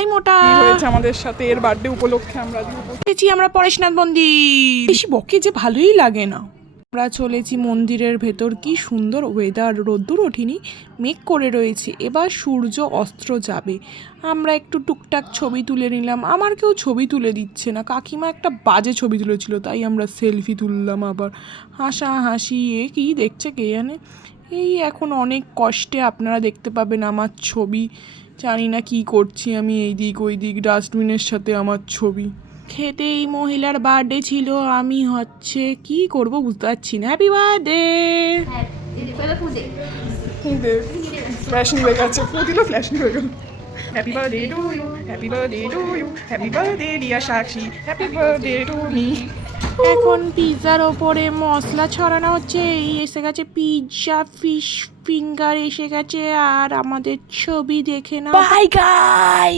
High মোটা হয়েছে আমাদের সাথে এর বার্থডে উপলক্ষে আমরা পরেশনাথ মন্দির। বেশি বকে যে ভালোই লাগে না। আমরা চলেছি মন্দিরের ভেতর। কি সুন্দর ওয়েদার, রোদ্দুর ওঠেনি, মেঘ করে রয়েছে, এবার সূর্য অস্ত্র যাবে। আমরা একটু টুকটাক ছবি তুলে নিলাম। আমার কেউ ছবি তুলে দিচ্ছে না, কাকিমা একটা বাজে ছবি তুলেছিল, তাই আমরা সেলফি তুললাম। আবার হাসাহাসি, এ কি দেখছে কে জানে। এই এখন অনেক কষ্টে আপনারা দেখতে পাবেন আমার ছবি। জানি না কি করছি আমি, এই দিক ওই দিক, ডাস্টবিনের সাথে আমার ছবি। খেতে এই মহিলার বার্থডে ছিল, আমি হচ্ছে কি করব বুঝতে পারছি না। Happy birthday. ফ্ল্যাশ নিয়ে গেছে, দিল ফ্ল্যাশ নিয়ে গেল। Happy birthday to you, happy birthday to you, happy birthday dear Sakshi, happy birthday to me. এখন পিৎজার ওপরে মশলা ছড়ানো হচ্ছে। এই এসে গেছে পিৎজা, ফিশ ফিঙ্গার এসে গেছে, আর আমাদের ছবি দেখে না। বাই গাই।